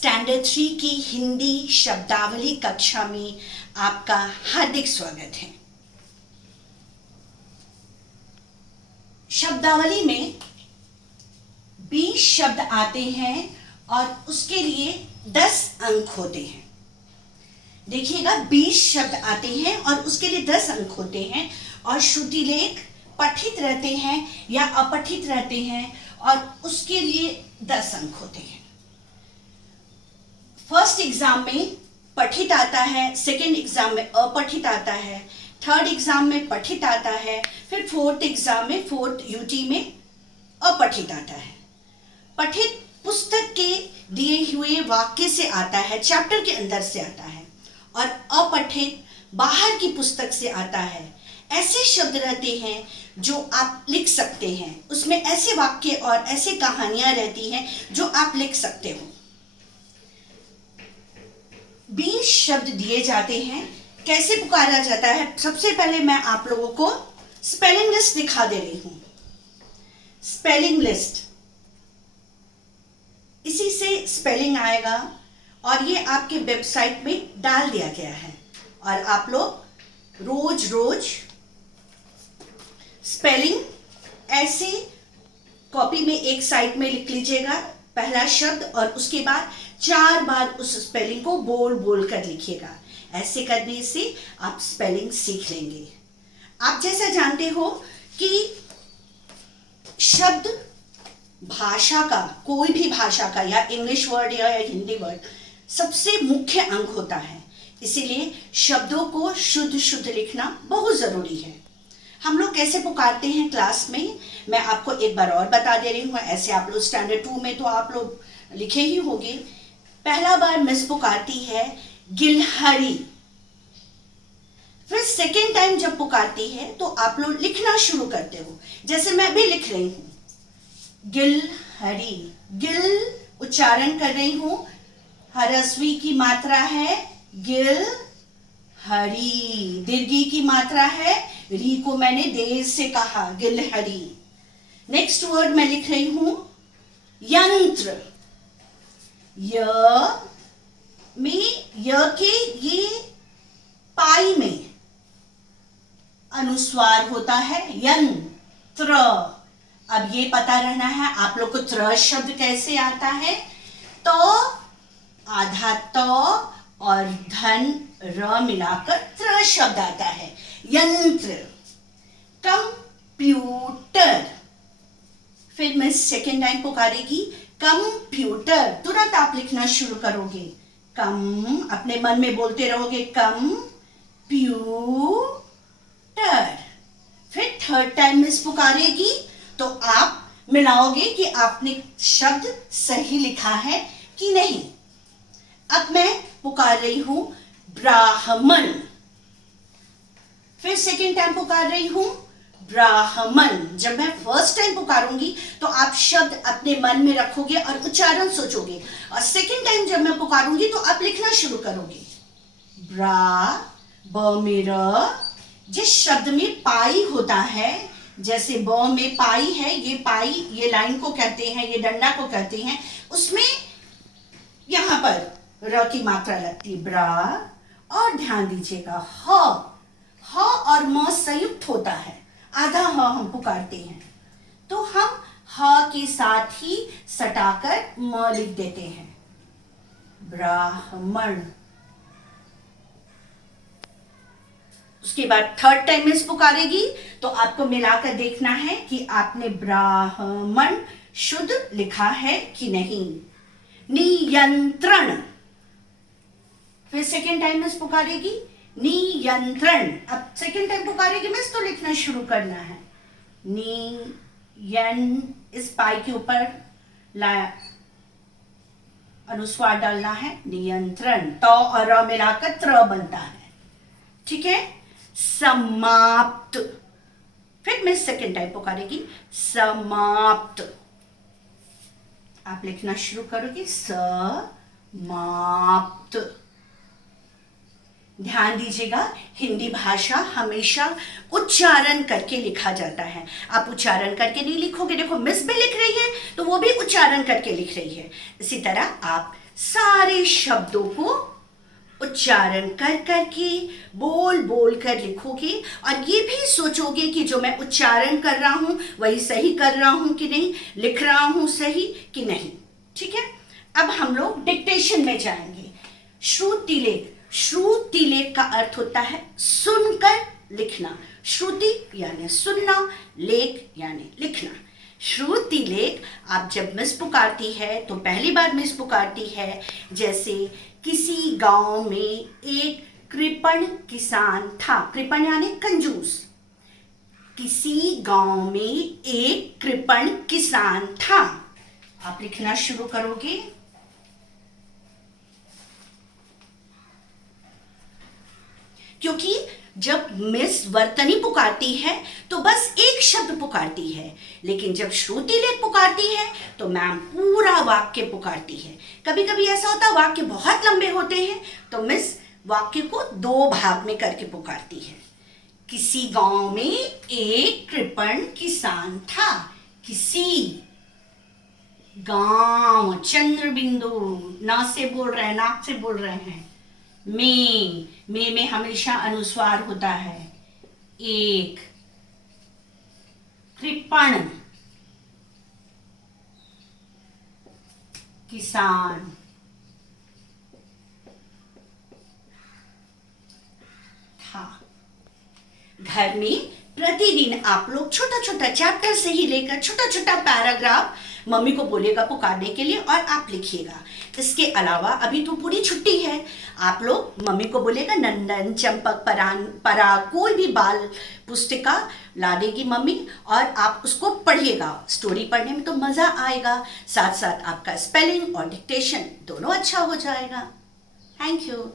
Standard 3 की हिंदी शब्दावली कक्षा में आपका हार्दिक स्वागत है। शब्दावली में 20 शब्द आते हैं और उसके लिए 10 अंक होते हैं। देखिएगा, 20 शब्द आते हैं और उसके लिए 10 अंक होते हैं और श्रुतिलेख पठित रहते हैं या अपठित रहते हैं और उसके लिए 10 अंक होते हैं। फर्स्ट एग्जाम में पठित आता है, सेकेंड एग्जाम में अपठित आता है, थर्ड एग्जाम में पठित आता है, फिर फोर्थ एग्जाम में फोर्थ यूटी में अपठित आता है। पठित पुस्तक के दिए हुए वाक्य से आता है, चैप्टर के अंदर से आता है, और अपठित बाहर की पुस्तक से आता है। ऐसे शब्द रहते हैं जो आप लिख सकते हैं, उसमें ऐसे वाक्य और ऐसे कहानियां रहती हैं जो आप लिख सकते हो। 20 शब्द दिए जाते हैं। कैसे पुकारा जाता है? सबसे पहले मैं आप लोगों को स्पेलिंग लिस्ट दिखा दे रही हूं। स्पेलिंग लिस्ट, इसी से स्पेलिंग आएगा और ये आपके वेबसाइट में डाल दिया गया है और आप लोग रोज रोज स्पेलिंग ऐसे कॉपी में एक साइड में लिख लीजिएगा पहला शब्द और उसके बाद 4 बार उस स्पेलिंग को बोल बोल कर लिखिएगा। ऐसे करने से आप स्पेलिंग सीख लेंगे। आप जैसा जानते हो कि शब्द भाषा का, कोई भी भाषा का, या इंग्लिश वर्ड या हिंदी वर्ड, सबसे मुख्य अंग होता है। इसीलिए शब्दों को शुद्ध शुद्ध लिखना बहुत जरूरी है। हम लोग कैसे पुकारते हैं क्लास में, मैं आपको एक बार और बता दे रही हूँ। ऐसे आप लोग स्टैंडर्ड 2 में तो आप लोग लिखे ही होंगे। पहला बार मिस पुकारती है गिलहरी, फिर सेकेंड टाइम जब पुकारती है तो आप लोग लिखना शुरू करते हो। जैसे मैं भी लिख रही हूं गिलहरी, गिल उच्चारण कर रही हूं, ह्रस्वी की मात्रा है गिल हरी, दीर्घी की मात्रा है री को मैंने देर से कहा गिलहरी। नेक्स्ट वर्ड मैं लिख रही हूं यंत्र, य के ये पाई में अनुस्वार होता है यंत्र। अब ये पता रहना है आप लोग को त्र शब्द कैसे आता है। तो आधा तो और धन र मिलाकर त्र शब्द आता है यंत्र। कंप्यूटर, फिर मैं सेकेंड टाइम पुकारेगी कंप्यूटर, तुरंत आप लिखना शुरू करोगे। कम अपने मन में बोलते रहोगे कंप्यूटर। फिर थर्ड टाइम मिस पुकारेगी तो आप मिलाओगे कि आपने शब्द सही लिखा है कि नहीं। अब मैं पुकार रही हूं ब्राह्मण, फिर सेकेंड टाइम पुकार रही हूं ब्राह्मण। जब मैं फर्स्ट टाइम पुकारूंगी तो आप शब्द अपने मन में रखोगे और उच्चारण सोचोगे, और सेकेंड टाइम जब मैं पुकारूंगी तो आप लिखना शुरू करोगे। ब में र, जिस शब्द में पाई होता है, जैसे ब में पाई है, ये पाई, ये लाइन को कहते हैं, ये डंडा को कहते हैं, उसमें यहां पर र की मात्रा लगती है ब्रा। और ध्यान दीजिएगा ह और म संयुक्त होता है, आधा ह हम पुकारते हैं तो हम ह के साथ ही सटाकर म लिख देते हैं ब्राह्मण। उसके बाद थर्ड टाइम मिस पुकारेगी तो आपको मिलाकर देखना है कि आपने ब्राह्मण शुद्ध लिखा है कि नहीं। नियंत्रण, फिर सेकेंड टाइम मिस पुकारेगी नियंत्रण। अब सेकेंड टाइम पुकारेगी मिस तो लिखना शुरू करना है इस पाई के ऊपर अनुस्वार डालना है नियंत्रण। तो और र मिलाकर त्र बनता है, ठीक है। समाप्त, फिर मिस सेकेंड टाइम पुकारेगी समाप्त, आप लिखना शुरू करोगे समाप्त। ध्यान दीजिएगा, हिंदी भाषा हमेशा उच्चारण करके लिखा जाता है। आप उच्चारण करके नहीं लिखोगे। देखो मिस भी लिख रही है तो वो भी उच्चारण करके लिख रही है। इसी तरह आप सारे शब्दों को उच्चारण कर करके बोल बोल कर लिखोगे और ये भी सोचोगे कि जो मैं उच्चारण कर रहा हूं वही सही कर रहा हूं कि नहीं, लिख रहा हूं सही कि नहीं। ठीक है, अब हम लोग डिक्टेशन में जाएंगे। श्रुतिलेख, श्रुतिलेख का अर्थ होता है सुनकर लिखना। श्रुति यानी सुनना, लेख यानी लिखना। श्रुतिलेख, आप जब मिस पुकारती है तो पहली बार मिस पुकारती है, जैसे किसी गांव में एक कृपण किसान था। कृपण यानी कंजूस। किसी गांव में एक कृपण किसान था। आप लिखना शुरू करोगे। क्योंकि जब मिस वर्तनी पुकारती है तो बस एक शब्द पुकारती है, लेकिन जब श्रुतिलेख पुकारती है तो मैम पूरा वाक्य पुकारती है। कभी कभी ऐसा होता है वाक्य बहुत लंबे होते हैं तो मिस वाक्य को 2 भाग में करके पुकारती है। किसी गांव में एक कृपण किसान था। किसी गांव, चंद्र बिंदु, ना से बोल रहे हैं, नाक से बोल रहे हैं। में हमेशा अनुस्वार होता है। एक कृपण किसान था। घर में प्रतिदिन आप लोग छोटा छोटा चैप्टर से ही लेकर छोटा छोटा पैराग्राफ मम्मी को बोलेगा पुकारने के लिए और आप लिखिएगा। इसके अलावा अभी तो पूरी छुट्टी है, आप लोग मम्मी को बोलेगा नंदन, चंपक, पराग कोई भी बाल पुस्तिका ला देगी मम्मी और आप उसको पढ़िएगा। स्टोरी पढ़ने में तो मज़ा आएगा, साथ साथ आपका स्पेलिंग और डिक्टेशन दोनों अच्छा हो जाएगा। Thank you.